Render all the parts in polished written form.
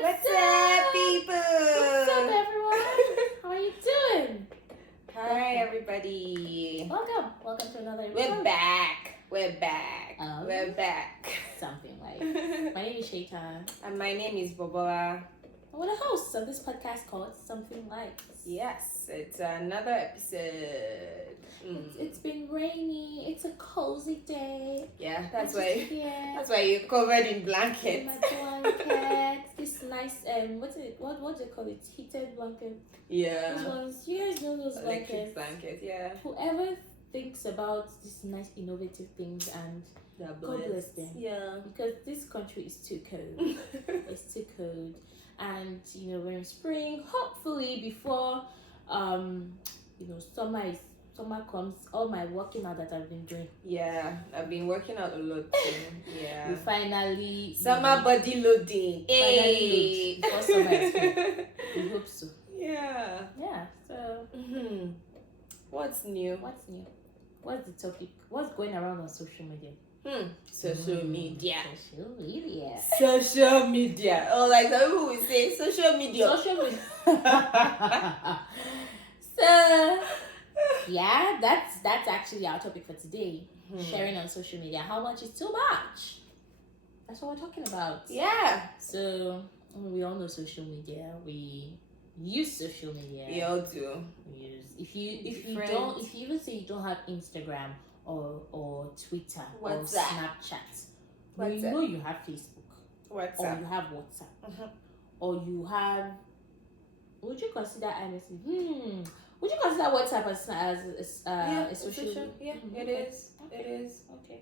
What's up, people? What's up, everyone? How are you doing? Hi, everybody. Welcome to another episode. We're back. We're back. Something like. My name is Shaita. And my name is Bobola. I'm the host of this podcast called Something Like. Yes, it's another episode. It's been rainy. It's a cozy day. Yeah, that's why Here you're covered in in blankets. my blanket. This nice what do they call it? Heated blanket. Yeah. Those ones. You guys know those Electric blankets. blanket, yeah. Whoever thinks about these nice innovative things, and God bless them. Yeah. Because this country is too cold. It's too cold. And we're in spring. Hopefully before summer comes, all my working out that I've been doing. Yeah, I've been working out a lot too. Yeah. We finally Summer body loading. Finally load before summer is here. We hope so. Yeah. Yeah. So What's new? what's new? What's the topic? What's going around on social media? Social media. Social media. Social media. Oh, like the people will say social media. Social media. So yeah, that's actually our topic for today. Sharing on social media. How much is too much? That's what we're talking about. Yeah. So we all know social media. We use social media. We all do. We use if you Different. if you even say you don't have Instagram or Twitter What's or that? Snapchat, What's we that? know you have Facebook What's or up? you have WhatsApp or you have. Would you consider iMessage? Would you consider WhatsApp as a social? Yeah, it is. It is. Okay.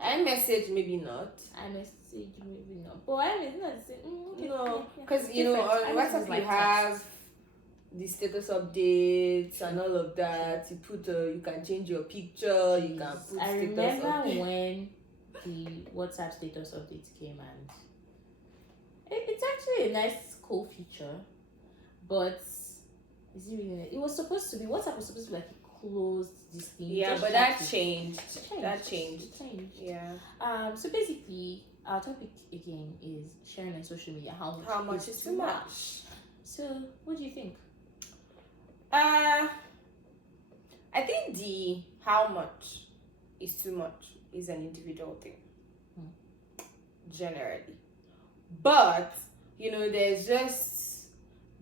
I message maybe not. iMessage maybe not. But iMessage not the same. Okay. No, Yeah. because on Different. iMessage is WhatsApp like you have text. the status updates and all of that. You put you can change your picture. You can put I status remember update. when the WhatsApp status update came, and it's actually a nice, cool feature. But is it really? It was supposed to be. WhatsApp was supposed to be like a closed this thing. Yeah, Just but chat that it. changed. It That changed. It changed. Yeah. So basically, our topic again is sharing on social media. How much is too much? So, what do you think? I think the how much is too much is an individual thing. Generally. But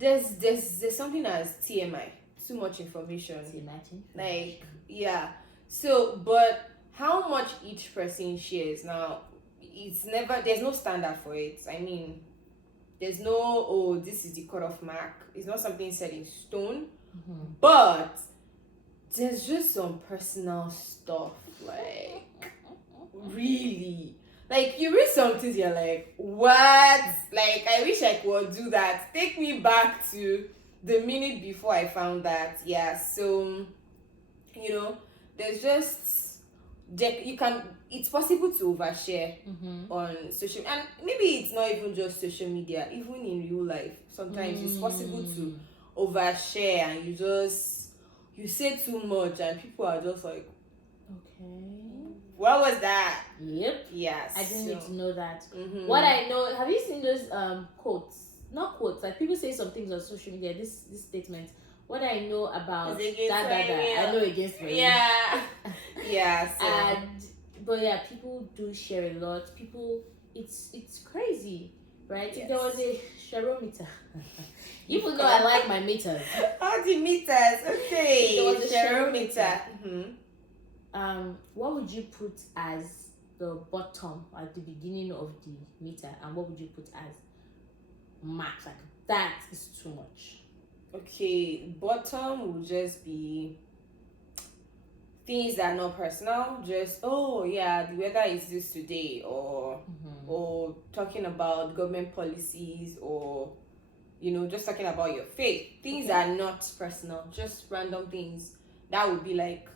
there's something as TMI, too much information. Imagine. Like, yeah. So, but how much each person shares now, there's no standard for it. I mean, there's no, this is the cutoff mark. It's not something set in stone. But there's just some personal stuff, like, really. Like, you read some things, you're like, what? Like, I wish I could do that. Take me back to the minute before I found that. Yeah, so, there's just, it's possible to overshare on social, and maybe it's not even just social media, even in real life. Sometimes it's possible to overshare, and you say too much, and people are just like, Okay. what was that? Yep. Yes. I didn't need to know that. Mm-hmm. What I know, have you seen those quotes? Not quotes, like people say some things on social media. This statement. What I know about I know against me. Yeah. Yeah. So. But yeah, people do share a lot. People, it's crazy, right? Yes. If there was a sharometer, even though I like my meters. All the meters, okay. There was a sharometer. What would you put as the bottom at the beginning of the meter, and what would you put as max? Like, that is too much. Okay, bottom will just be things that are not personal. Just, oh yeah, the weather is this today, or talking about government policies, or just talking about your faith. Things that are not personal, just random things. That would be like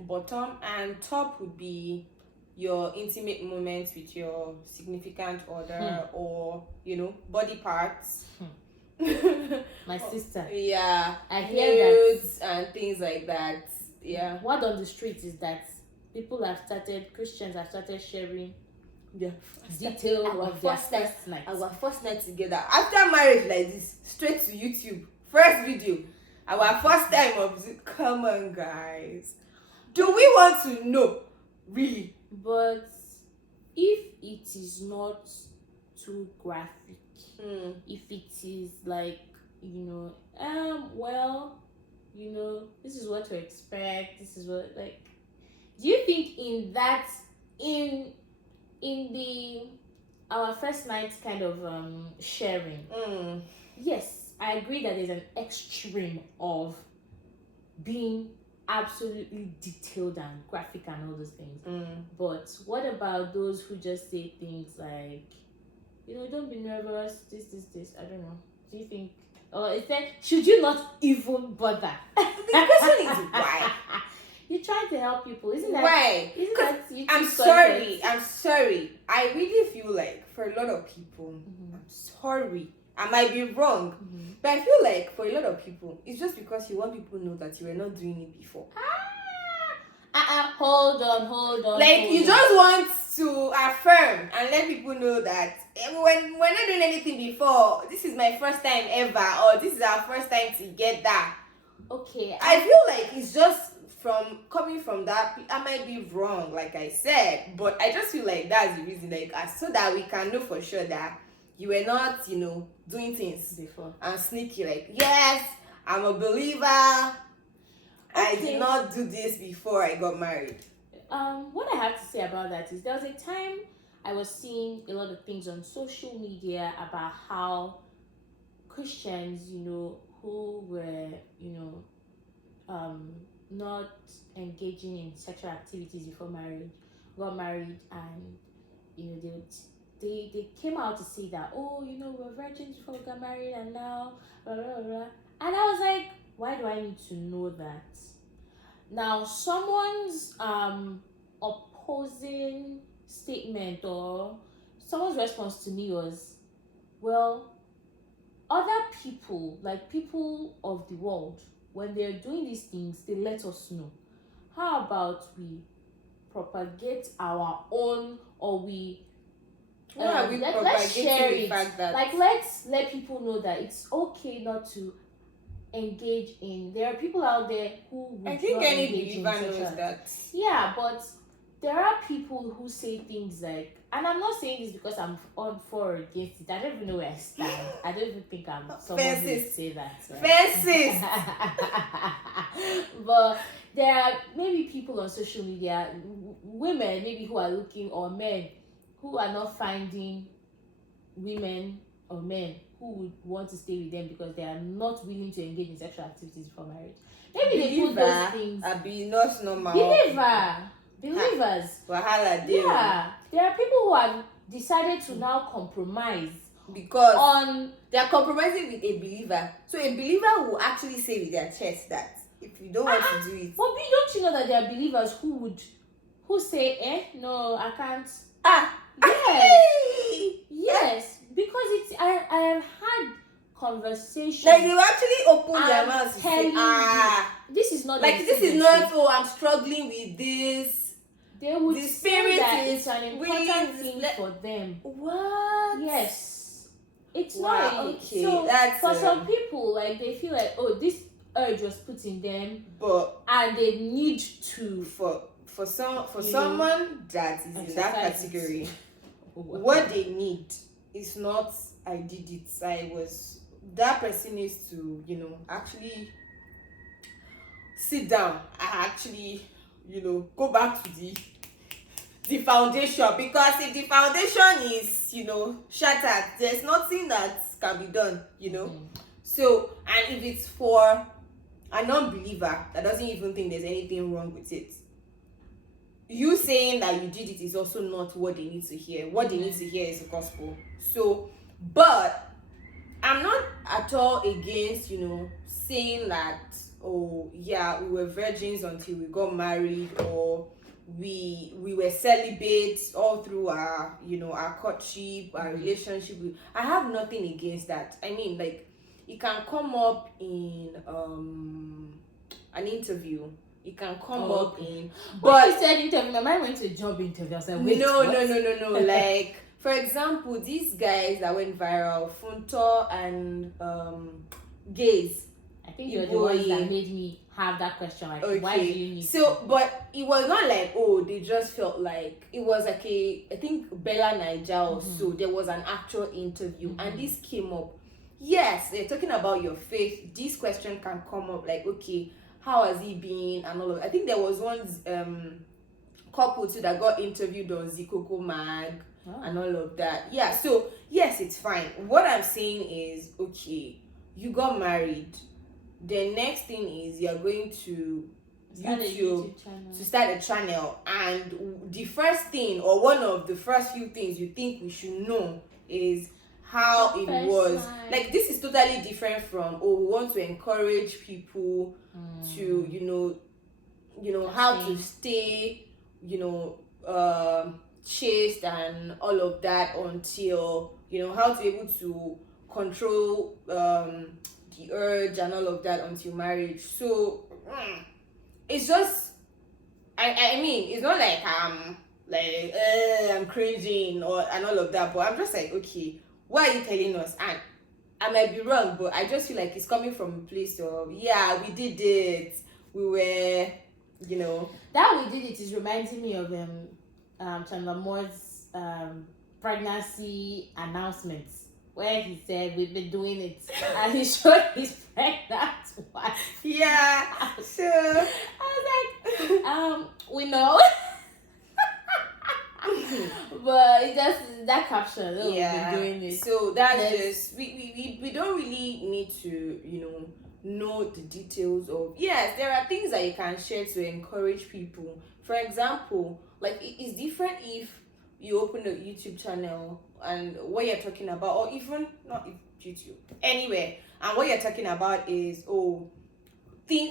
bottom, and top would be your intimate moments with your significant other, or body parts. My sister. Yeah, I hear nudes and things like that. Yeah. Word on the street is that Christians have started sharing Yeah. detail Our of their first night. first night. Our first night together. After marriage like this, straight to YouTube. First video. Our first time of come on, guys. Do we want to know? Really? But if it is not too graphic, if it is like, well, this is what to expect, this is what, like, do you think in that, in the our first night kind of sharing, yes, I agree that there's an extreme of being absolutely detailed and graphic and all those things. But what about those who just say things like, don't be nervous, this, I don't know. Do you think, or is that, should you not even bother? The question is why? You're trying to help people, isn't that? Why? Isn't that I'm content? sorry. I really feel like for a lot of people, I'm sorry. I might be wrong, but I feel like for a lot of people, it's just because you want people to know that you were not doing it before. Hold on. Like, you just want to affirm and let people know that when we're not doing anything before, this is my first time ever, or this is our first time together. Okay. I feel like it's just coming from that. I might be wrong, like I said, but I just feel like that's the reason, like, so that we can know for sure that you were not, doing things before and sneaky, like, yes, I'm a believer. I did not do this before I got married. What I have to say about that is there was a time I was seeing a lot of things on social media about how Christians, who were, not engaging in sexual activities before marriage, got married, and they came out to say that, we're virgins before we got married, and now blah blah blah. And I was like, why do I need to know that? Now, someone's opposing statement or someone's response to me was, well, other people, like people of the world, when they're doing these things, they let us know. How about we propagate our own, or we let's share it. Like, let's let people know that it's okay not to engage in. There are people out there who would I think not any engage in believer knows that. Yeah, but there are people who say things like, and I'm not saying this because I'm on for or against it. I don't even know where I stand. I don't even think I'm someone who would say that. Fences. But there are maybe people on social media, women maybe who are looking, or men who are not finding women or men who would want to stay with them because they are not willing to engage in sexual activities before marriage. Maybe they put those things. Be not normal. Believers. Wahala dey. Yeah, there are people who have decided to now compromise because they are compromising with a believer. So a believer will actually say with their chest that if you don't want to do it. But don't you know that there are believers who say, no, I can't. Yes, because I have had conversations. Like, you actually open their mouths and say, this is not like, this is not, I'm struggling with this. They would the say spirit that is it's an important thing for them. What? Yes. It's not. Okay. So that's for some people, like, they feel like, this urge was put in them, but and they need to for someone that is in that category, what they need is not I did it. That person needs to, actually sit down and actually, go back to the foundation, because if the foundation is, shattered, there's nothing that can be done, So, and if it's for a non-believer that doesn't even think there's anything wrong with it, you saying that you did it is also not what they need to hear. What they need to hear is the gospel. So, but I'm not at all against, saying that, we were virgins until we got married, or we were celibate all through our, our courtship, our relationship. I have nothing against that. I mean, like, it can come up in an interview it can come Oh, up in. But But you said interview, my mind went to a job interview. I was like, wait, no, what? no. Like, for example, these guys that went viral, Funto and Gaze. I think you're the ones that made me have that question. Like, why do you need so, but it was not like, oh, they just felt like it was like I think Bella Naija or so. There was an actual interview, and this came up. Yes, they're talking about your faith. This question can come up like, okay, how has he been and all of. I think there was one couple too that got interviewed on Zikoko Mag and all of that. Yeah, so yes, it's fine. What I'm saying is, okay, you got married. The next thing is you're going to YouTube to start a channel, and the first thing or one of the first few things you think we should know is how it was. Like, this is totally different from, oh, we want to encourage people to you know how to stay chaste and all of that, until how to be able to control the urge and all of that until marriage. So it's just I mean, it's not like I'm cringing and all of that, but I'm just like, okay, why are you telling us? And I might be wrong, but I just feel like it's coming from a place of, yeah, we did it, we were that we did it is reminding me of Chandler Moore's pregnancy announcements, where he said we've been doing it, and he showed his pregnant wife. Yeah. So I was like, we know. But it just that caption, we've been doing it. So that's just we don't really need to know the details of. Yes, there are things that you can share to encourage people. For example, like, it's different if you open a YouTube channel and what you're talking about, or even not YouTube, anywhere, and what you're talking about is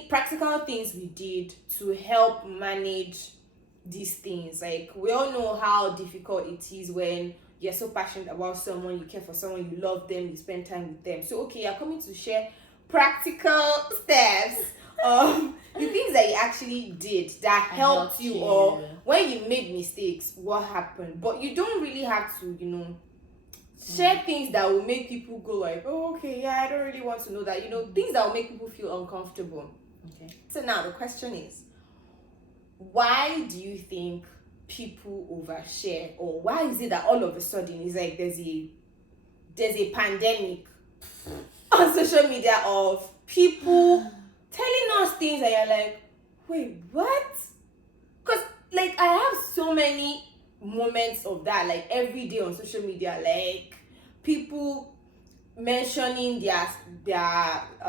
practical things we did to help manage these things. Like, we all know how difficult it is when you're so passionate about someone, you care for someone, you love them, you spend time with them. So okay, you're coming to share practical steps of the things that you actually did that helped you, or when you made mistakes, what happened. But you don't really have to share things that will make people go like, oh, okay, yeah, I don't really want to know that, things that will make people feel uncomfortable. Okay. So now the question is, why do you think people overshare, or why is it that all of a sudden it's like there's a pandemic on social media of people telling us things and you're like, wait, what? Because like, I have so many moments of that, like, every day on social media, like people mentioning their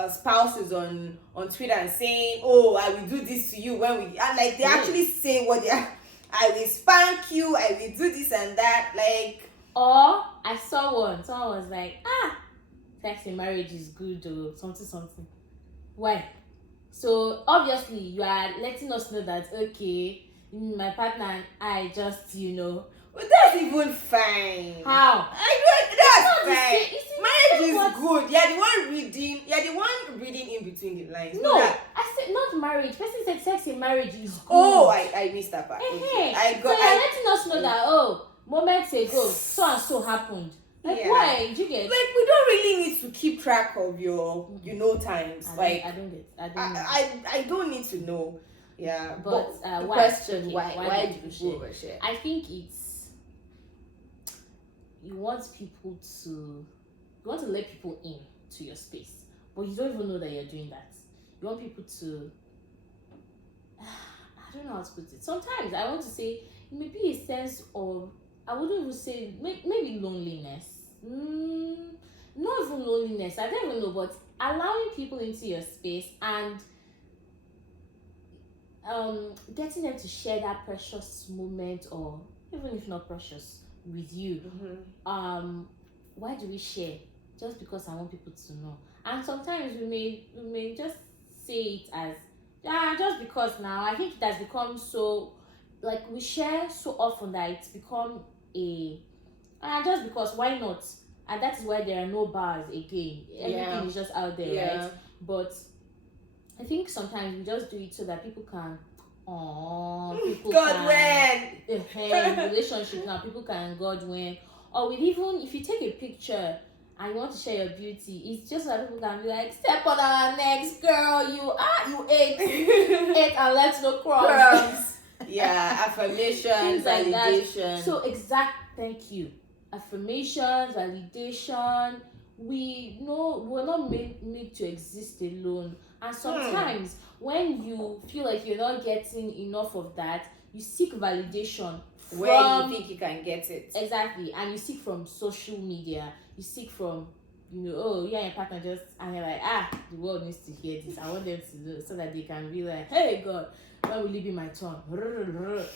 spouses on Twitter and saying, oh, I will do this to you when we, and like they actually say what they are, I will spank you, I will do this and that, like. Or I saw one, someone was like, sex in marriage is good or something. Why? So obviously you are letting us know that, okay, my partner and I just Well, that's even fine. How? That's fine. Marriage is good. You're the one reading in between the lines. No, I said not marriage. Person said sex in marriage is good. Oh, I missed that part. So Okay. you're letting us know that, moments ago so and so happened. Like, why? Did you get? Like, we don't really need to keep track of your times. I don't get. I don't need to know. Yeah. But the why? question, Okay, why do you overshare? I think you want to let people in to your space, but you don't even know that you're doing that. You want people to, I don't know how to put it. Sometimes I want to say it may be a sense of, I wouldn't even say maybe loneliness. Not even loneliness, I don't even know, but allowing people into your space and getting them to share that precious moment, or even if not precious, with you. Why do we share? Just because I want people to know. And sometimes we may just say it as, just because. Now I think it has become so, like, we share so often that it's become just because, why not? And that is why there are no bars again. Everything is just out there, right? But I think sometimes we just do it so that people can, people God can, when. relationship now, people can God win. Or with even if you take a picture and you want to share your beauty, it's just so that people can be like, step on our necks, girl, you ate and left no crumbs. Crumbs. Yeah, affirmation, Things like that. validation. So thank you. Affirmations, validation. We know we're not made to exist alone. And sometimes when you feel like you're not getting enough of that, you seek validation from where you think you can get it. Exactly. And you seek from social media. You seek from, oh, you and your partner just, and you're like, the world needs to hear this. I want them to know so that they can be like, hey God, when will you be my turn?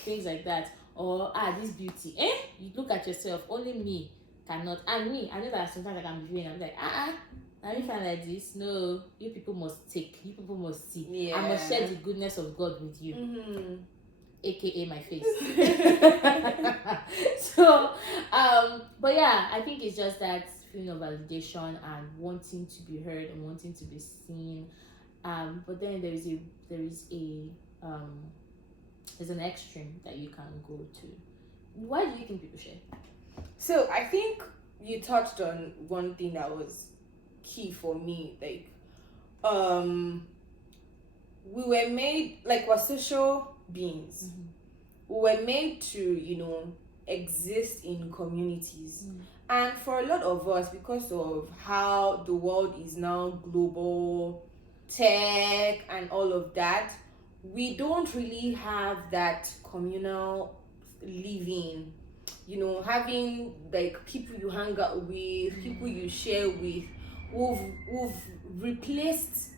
Things like that. Or this beauty. You look at yourself, only me cannot. And me, I know that sometimes I can be feeling, I'm like, now you find like this. No, you people must take, you people must see. Yeah. I must share the goodness of God with you. Mm-hmm. AKA my face. So but yeah, I think it's just that feeling of validation and wanting to be heard and wanting to be seen. But then there's an extreme that you can go to. Why do you think people share? So I think you touched on one thing that was key for me. Like, we were made, like, we're social beings. Mm-hmm. We were made to, exist in communities. And for a lot of us, because of how the world is now global, tech and all of that, we don't really have that communal living, having like people you hang out with, people you share with. We've replaced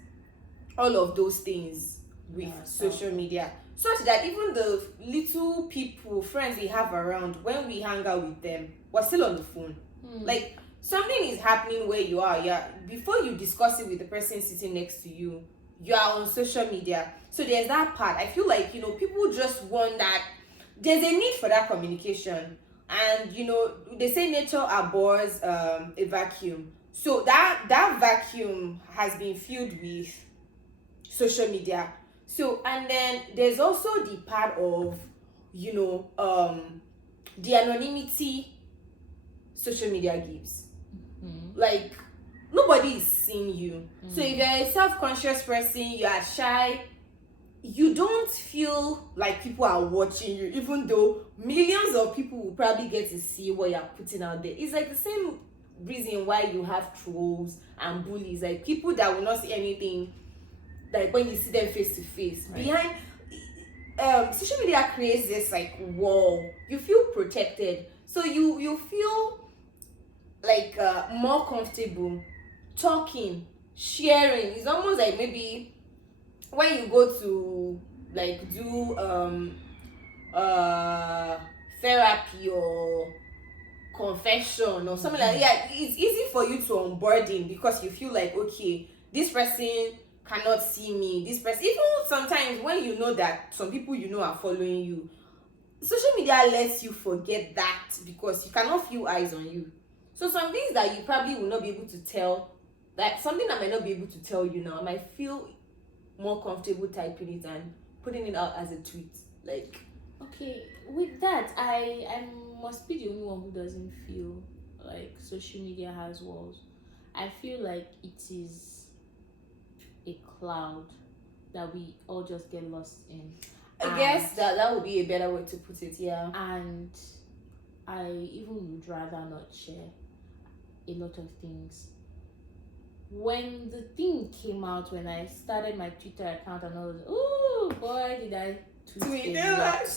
all of those things with social media, such that even the little people, friends we have around, when we hang out with them, we're still on the phone. Like, something is happening where you are, before you discuss it with the person sitting next to you, you are on social media. So there's that part. I feel like, people just want that. There's a need for that communication. And, they say nature abhors a vacuum. So that vacuum has been filled with social media. So, and then there's also the part of, the anonymity social media gives. Like, nobody is seeing you. So if you're a self-conscious person, you are shy, you don't feel like people are watching you, even though millions of people will probably get to see what you're putting out there. It's like the same reason why you have trolls and bullies, like people that will not see anything, like when you see them face to face. Behind social media creates this like wall. You feel protected, so you feel like more comfortable talking, sharing. It's almost like maybe when you go to like do therapy or confession or something like that. It's easy for you to onboarding because you feel like, okay, this person cannot see me, this person, even sometimes when you know that some people are following you, social media lets you forget that because you cannot feel eyes on you. So some things that you probably will not be able to tell, like something I might not be able to tell you now, I might feel more comfortable typing it and putting it out as a tweet. Like, okay, with that, I must be the only one who doesn't feel like social media has walls. I feel like it is a cloud that we all just get lost in. I guess that would be a better way to put it, yeah. And I even would rather not share a lot of things. When the thing came out, when I started my Twitter account and I was, oh boy, did I tweet a lot.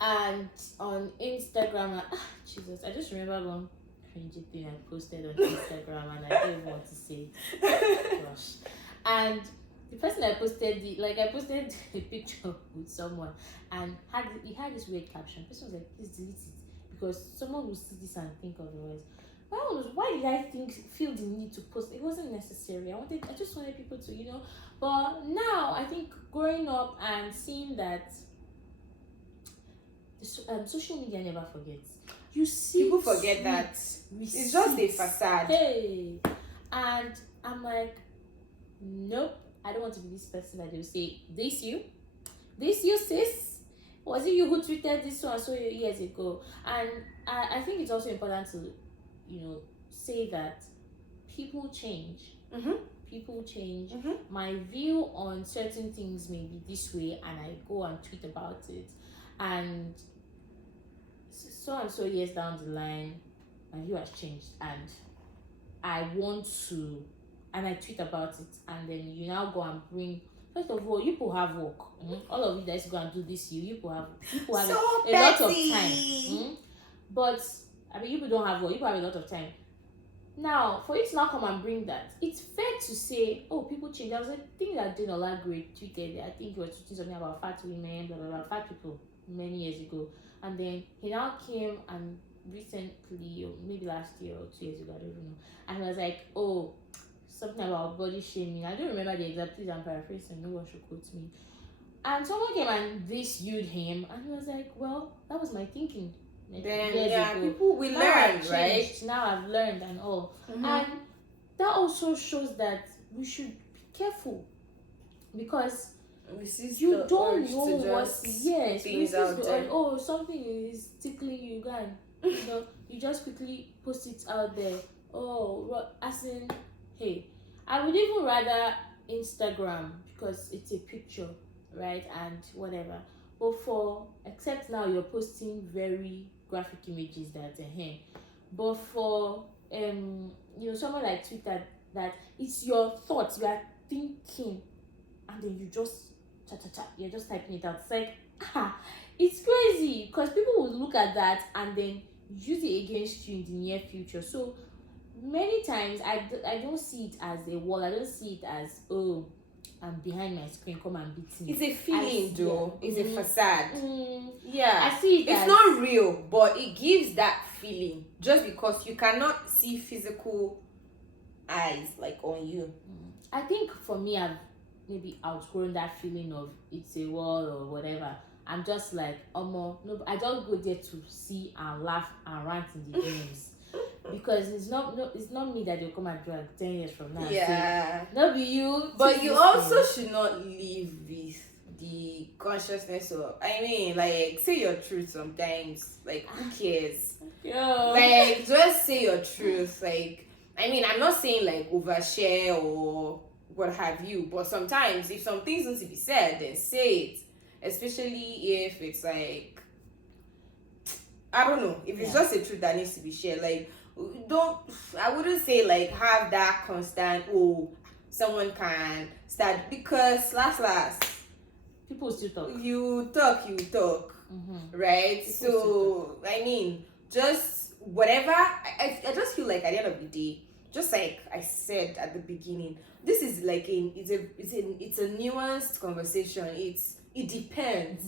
And on Instagram, Jesus, I just remember one cringy thing I posted on Instagram and I don't even want to say it. Gosh. And the person I posted I posted a picture with someone and he had this weird caption. The person was like, please delete it because someone will see this and think otherwise. Why did I feel the need to post? It wasn't necessary. I just wanted people to, But now I think growing up and seeing that social media never forgets. You see, people forget that it's just a facade. Hey, and I'm like, nope. I don't want to be this person that they'll say, this you sis, was it you who tweeted this one so years ago? And I think it's also important to, say that people change. Mm-hmm. People change. Mm-hmm. My view on certain things may be this way, and I go and tweet about it, and so years down the line, my view has changed, and I want to, and I tweet about it, and then you now go and bring. First of all, you people have work. All of you that is go and do this, you people have So a lot of petty. time. But I mean, you people don't have work. You people have a lot of time. Now, for you to now come and bring that, it's fair to say, oh, people change. There was a thing that Dinola Great tweeted. I think he was tweeting something about fat women, blah blah blah, fat people many years ago, and then he now came and recently, or maybe last year or 2 years ago, I don't even know, and he was like, oh, something about body shaming. I don't remember the exact thing. I'm paraphrasing. No one should quote me. And someone came and this viewed him, and he was like, well, that was my thinking. Then ago. people will now learn, right? Now I've learned and all. Mm-hmm. And that also shows that we should be careful, because you don't know what things out there. Oh, something is tickling you, again. You just quickly post it out there. Oh, as in, hey, I would even rather Instagram, because it's a picture, right, and whatever. But except now you're posting very graphic images that but for someone like Twitter, that it's your thoughts, you are thinking, and then you just you're just typing it out. It's like, it's crazy, because people will look at that and then use it against you in the near future. So many times I don't see it as a wall. I don't see it as, oh, I'm behind my screen, come and beat me. It's a feeling, though. It's a facade. Yeah. I see it. It's not real, but it gives that feeling, just because you cannot see physical eyes like on you. I think for me, I've maybe outgrown that feeling of it's a wall or whatever. I'm just like, no, I just go there to see and laugh and rant in the games. Because it's not me that they'll come and drag 10 years from now. Yeah. Not be you. But you also should not live with the consciousness of, like, say your truth sometimes. Like, who cares? Yeah. Like, just say your truth. Like, I'm not saying like overshare or what have you, but sometimes if some things need to be said, then say it. Especially if it's like, I don't know, if it's just a truth that needs to be shared. Like, I wouldn't say like have that constant, someone can start, because last people still talk. You talk, right? So just whatever. I just feel like at the end of the day, just like I said at the beginning, this is like it's a nuanced conversation. It depends.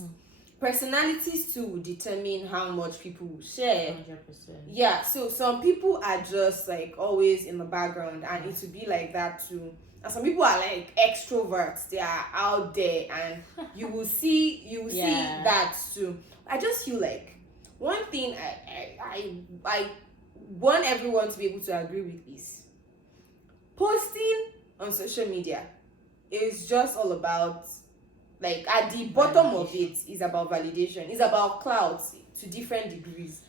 Personalities too will determine how much people will share. 100%. Yeah, so some people are just like always in the background, and it will be like that too. And some people are like extroverts; they are out there, and you will see that too. I just feel like one thing I want everyone to be able to agree with is posting on social media is just all about, like, at the bottom of it is about validation. It's about clout to different degrees.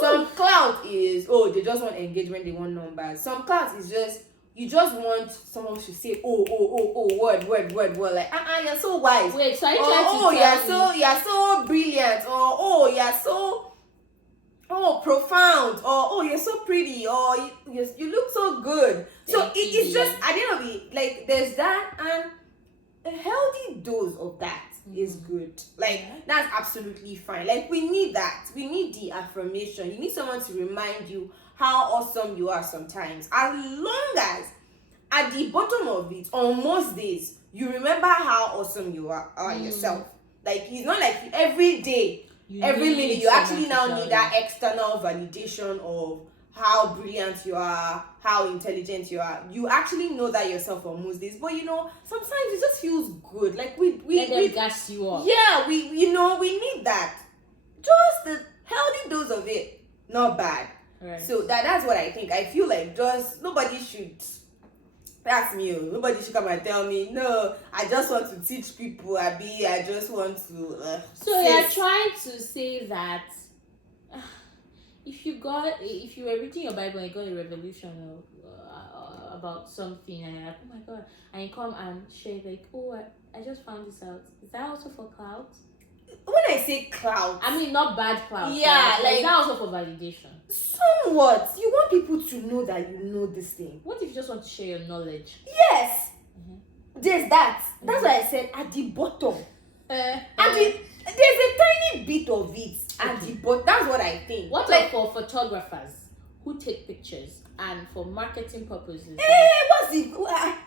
Some clout is, they just want engagement, they want numbers. Some clout is just, you just want someone to say, word. Like, you're so wise. Wait, so are you trying to you're so brilliant. Or, you're so, profound. Or, you're so pretty. Or, you look so good. So, it's just, at the end of it, like, there's that, and a healthy dose of that is good. Like, that's absolutely fine. Like, we need that. We need the affirmation. You need someone to remind you how awesome you are sometimes. As long as at the bottom of it, on most days, you remember how awesome you are yourself. Like, it's not like every day, every minute, you actually now need that external validation of how brilliant you are, how intelligent you are. You actually know that yourself on most days, but sometimes it just feels good. Like we gas you up. Yeah, we need that. Just a healthy dose of it, not bad. Right. So that's what I think. I feel like just nobody should That's me. Nobody should come and tell me, no, I just want to teach people, I just want to. So you're trying to say that if you were reading your Bible and you got a revelation about something, and you're like, oh my God, and you come and share, like, oh, I just found this out. Is that also for clout? When I say clout, I mean, not bad clout. Yeah, like, is that also for validation? Somewhat. You want people to know that you know this thing. What if you just want to share your knowledge? Yes. There's that. That's why I said at the bottom. There's a tiny bit of it at the bottom. That's what I think. What like for photographers who take pictures and for marketing purposes? What's it?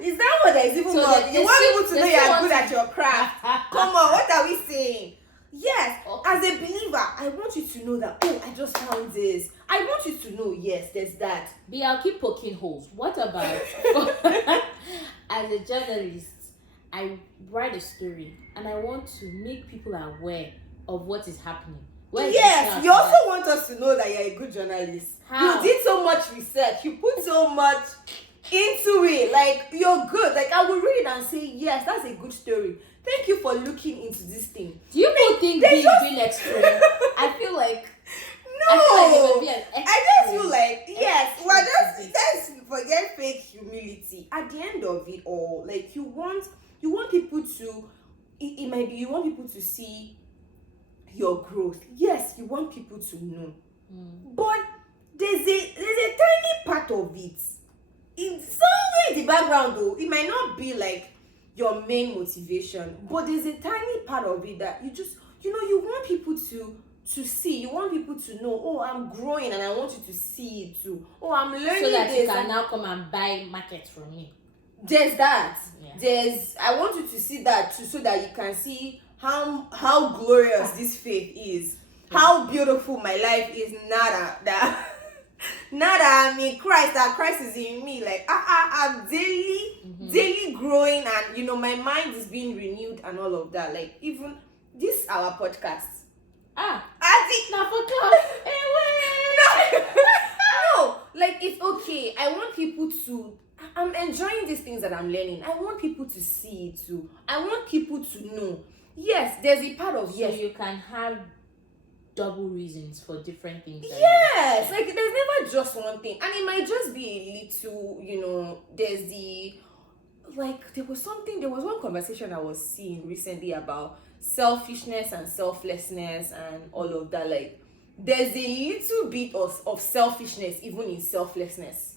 Is that what is even So more? You want people to know you are good at your craft. Come on, what are we saying? Yes, okay. As a believer, I want you to know that, oh, I just found this. I want you to know, yes, there's that. But I'll keep poking holes. What about as a journalist, I write a story and I want to make people aware of what is happening. Yes, you also want us to know that you're a good journalist. How? You did so much research. You put so much into it. Like, you're good. Like, I will read it and say, yes, that's a good story. Thank you for looking into this thing. Do you think being extreme? I feel like I just feel like, yes, let's forget fake humility. At the end of it all, like, you want people to, it might be, you want people to see your growth. Yes, you want people to know. But there's a tiny part of it. In somewhere in the background though, it might not be like your main motivation, but there's a tiny part of it that you just, you want people to see. You want people to know, oh, I'm growing and I want you to see it too. Oh, I'm learning so that this. You can now come and buy markets from me. There's that. Yeah. I want you to see that too, so that you can see how glorious this faith is. How beautiful my life is now that I'm in Christ, that Christ is in me. Like I'm daily growing, and my mind is being renewed and all of that. Like even this our podcast. Now for class. No, like it's okay. I want people to. I'm enjoying these things that I'm learning. I want people to see it too. I want people to know. Yes, there's a part of yes. So you can have double reasons for different things. Yes, like there's never just one thing, and it might just be a little. There's there was one conversation I was seeing recently about selfishness and selflessness and all of that. Like there's a little bit of selfishness even in selflessness,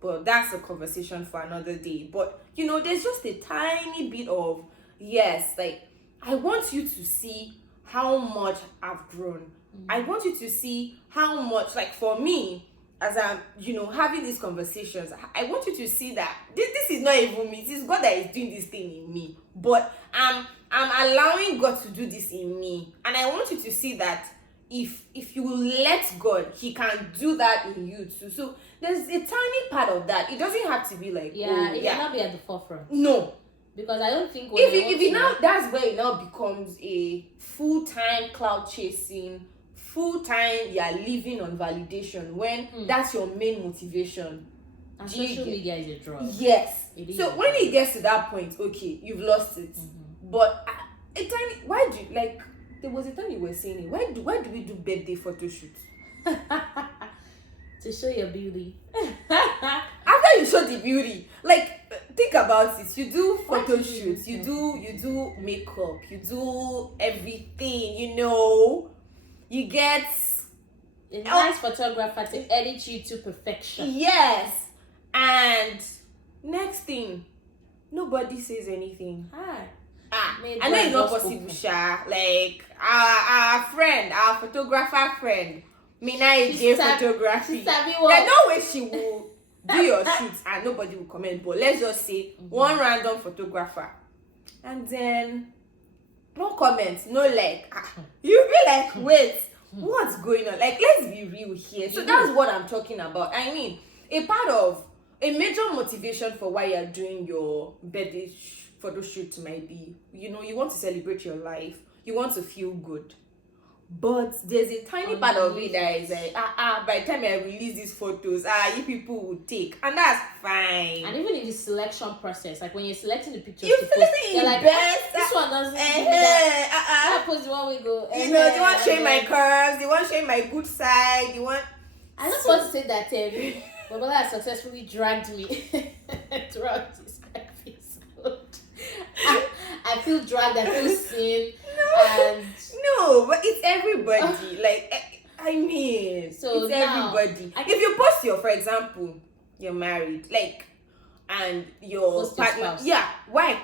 but that's a conversation for another day. But there's just a tiny bit of yes, like I want you to see how much I've grown. I want you to see how much, like for me, as I'm, having these conversations, I want you to see that this is not even me. It is God that is doing this thing in me. But I'm allowing God to do this in me. And I want you to see that if you let God, He can do that in you too. So there's a tiny part of that. It doesn't have to be like, it will not be at the forefront. No. Because I don't think that's where it now becomes a full-time cloud chasing, full-time you're living on validation when that's your main motivation. And social media is a drug. Yes. So when it gets to that point, okay, you've lost it. But why do you, like, there was a time you were saying it, why do we do birthday photo shoots? To show your beauty. After you show the beauty, like, think about it. You do photo shoots, you do makeup, you do everything, you get a nice photographer to edit you to perfection. Yes. And next thing, nobody says anything. I know it's not possible, Sha. Like our friend, our photographer friend, Mina is photography. There's no way she will do your shoots and nobody will comment. But let's just say one random photographer, and then no comments, no like. You'll be like, wait, what's going on? Like, let's be real here. So that's what I'm talking about. I mean, a major motivation for why you're doing your birthday photo shoot might be, you want to celebrate your life, you want to feel good. But there's a tiny part of it that is Underneath. like, by the time I release these photos, you people will take. And that's fine. And even in the selection process, like when you're selecting the pictures You to feel post, it they're like, best. this one doesn't give me that. Post the one we go. You know, they want showing my curves, they want showing my good side, they want. I just want to say that Babala has successfully dragged me throughout this episode. I feel dragged, I feel seen. No, but it's everybody. I mean, so it's now, everybody. If you post for example, you're married, and your partner, spouse. yeah, why?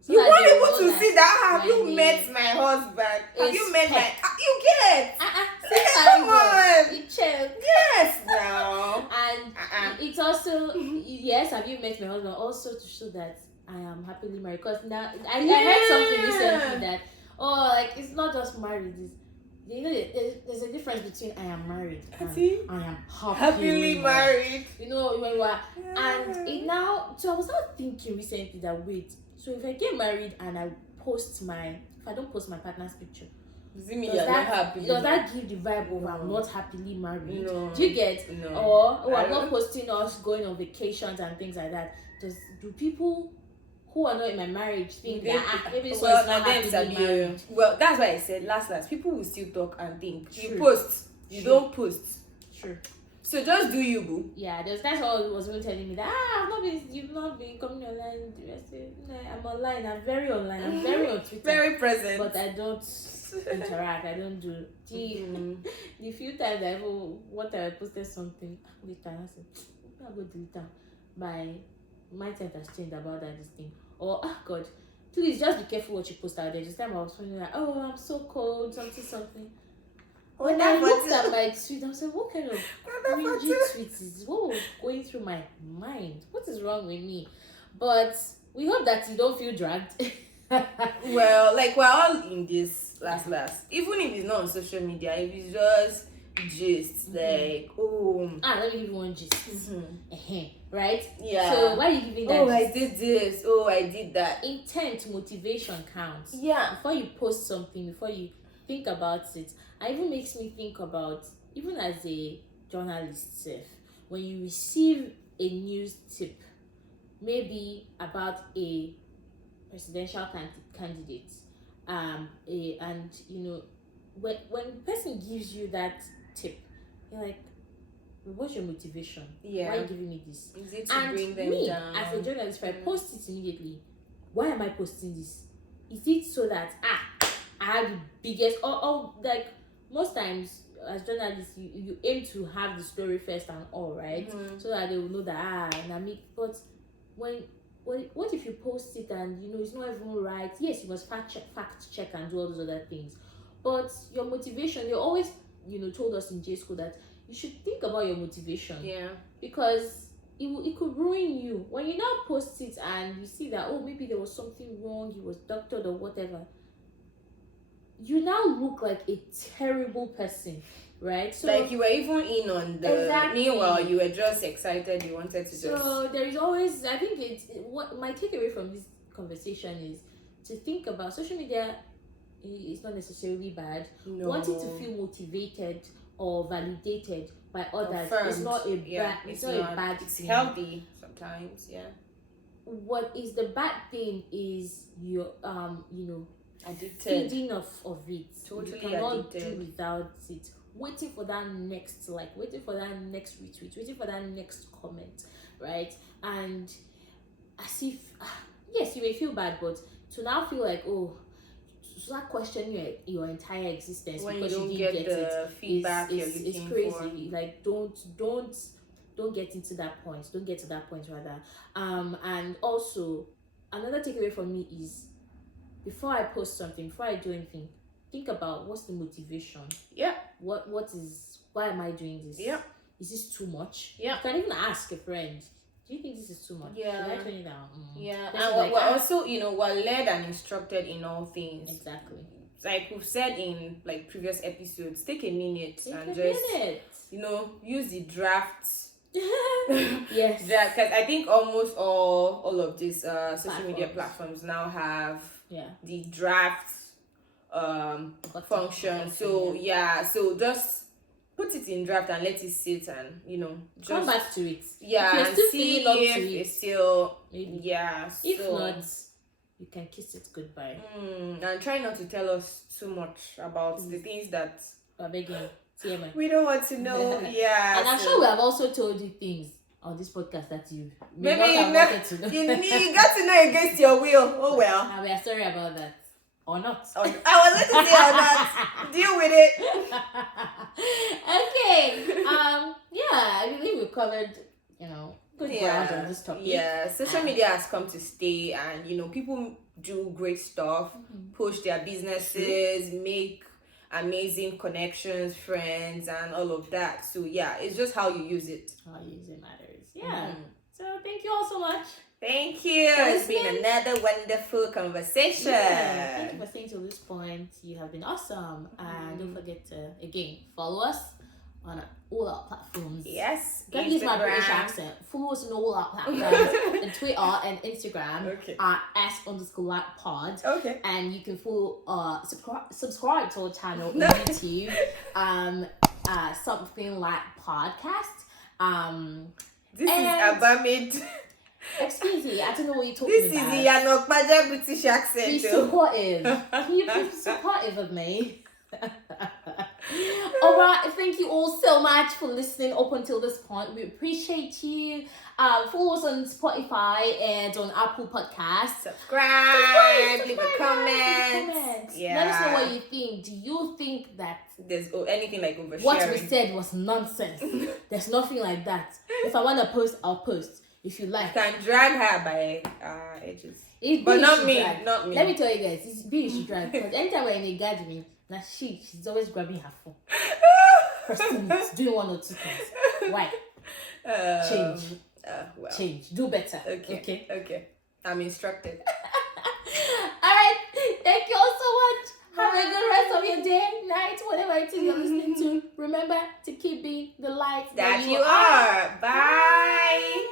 So you that want they able know to that see that. Have you my met name my husband? Have is you met my? Pep. You get. Come on. You check. Yes, now. And it's also yes. Have you met my husband? Also to show that I am happily married. Because now I heard something recently that it's not just married. There's a difference between I am married and I am happily married. You know when we are, and it now. So I was not thinking recently that wait. So if I get married and I don't post my partner's picture, does that give the vibe of I'm not happily married? No. Do you get? No. Or I'm not posting us going on vacations and things like that. Do people who are not in my marriage think that maybe so it's not happily married? Well, that's why I said last people will still talk and think. True. You post, you don't post. True. So just do you, boo. Yeah, that's what was even telling me that you've not been coming online. I said, no, I'm online. I'm very online. I'm very on Twitter. Very present. But I don't interact. I don't do the few times I posted something later. I said, I'll go delete that. My mindset has changed about this thing. Or God, please just be careful what you post out there. Just time I was feeling like, I'm so cold, something. When I looked at my tweet, I was like, what kind of cringy tweet is this? What was going through my mind? What is wrong with me? But we hope that you don't feel dragged. Well, we're all in this last. Even if it's not on social media, if it's just gist, let me give you one gist. Right? Yeah. So why are you giving that I did this. I did that. Intent, motivation counts. Yeah. Before you post something, before you think about it, it even makes me think about, even as a journalist, when you receive a news tip, maybe about a presidential candidate, and when the person gives you that tip, you're like, what's your motivation? Yeah. Why are you giving me this? Is it to bring them down? As a journalist, if I post it immediately, why am I posting this? Is it so that I have the biggest or most times as journalists you aim to have the story first and all, right? So that they will know that but what if you post it and it's not even right? Yes, you must fact check and do all those other things, but your motivation, they always told us in J school that you should think about your motivation, because it could ruin you when you now post it and you see that maybe there was something wrong, you was doctored or whatever. You now look like a terrible person, right? So you were even in on the exactly. Meanwhile, you were just excited. You wanted to So there is always, I think what my takeaway from this conversation is to think about social media. It's not necessarily bad. No. Wanting to feel motivated or validated by others is not a bad. It's not a bad. It's thing. Healthy sometimes. Yeah. What is the bad thing is your addicted. Feeding of it. Totally you cannot addicted. do without it. Waiting for that next waiting for that next retweet, waiting for that next comment, right? And as if yes, you may feel bad, but to now feel like to start questioning your entire existence when because you don't didn't get the feedback you're looking it's crazy. For. Don't get into that point. Don't get to that point rather. And also another takeaway from me is, before I post something, before I do anything, think about what's the motivation. Yeah. Why am I doing this? Yeah. Is this too much? Yeah. You can even ask a friend, do you think this is too much? Yeah. Should I turn it down? Yeah. And we're also, we're led and instructed in all things. Exactly. Like we've said in previous episodes, take a minute use the drafts. Yes. Because I think almost all of these social media platforms now have the drafts Button function. So yeah, so just put it in draft and let it sit, and just come back to it. yeah, If you're and still see feeling up if to it, it's still maybe. yeah. If So not, you can kiss it goodbye. and try not to tell us too much about the things that We're begging. TMI. we don't want to know. Yeah, And I'm so sure we have also told you things on this podcast that you may maybe not have wanted to know. you got to know against your will. Oh well. And we are sorry about that. Or not. I was going to say or not. Deal with it. Okay. Yeah, I believe we covered, good ground on this topic. Yeah, social media has come to stay, and people do great stuff, push their businesses, make amazing connections, friends, and all of that. So yeah, it's just how you use it. How you use it matters. Yeah. So thank you all so much. Thank you. It's been another wonderful conversation. Yeah, thank you for staying to this point. You have been awesome. And don't forget to, again, follow us on all our platforms. Yes. Don't use my British accent. Follow us on all our platforms. On Twitter and Instagram at @s_pod. Okay. And you can follow, subscribe to our channel on YouTube. Something like podcast. This is Abamid. Excuse me, I don't know what you're talking This about. This is the Yanokmaja British accent. Be supportive. Can you be supportive of me? Alright, thank you all so much for listening up until this point. We appreciate you. Follow us on Spotify and on Apple Podcasts. Subscribe, leave a comment. Yeah. Let us know what you think. Do you think that there's anything like oversharing? What we said was nonsense. There's nothing like that. If I want to post, I'll post. If you like, you can drag her by edges. But not me. Drag. Not me. Let me tell you guys, it's B you should drag. Because anytime we're in a gathering, she's always grabbing her phone. Procrastinating, doing one or two things. Why? Change. Well. Change. Do better. Okay. I'm instructed. Alright. Thank you all so much. Have a good rest of your day, night, whatever it is you're listening to. Remember to keep being the light that you are. Bye.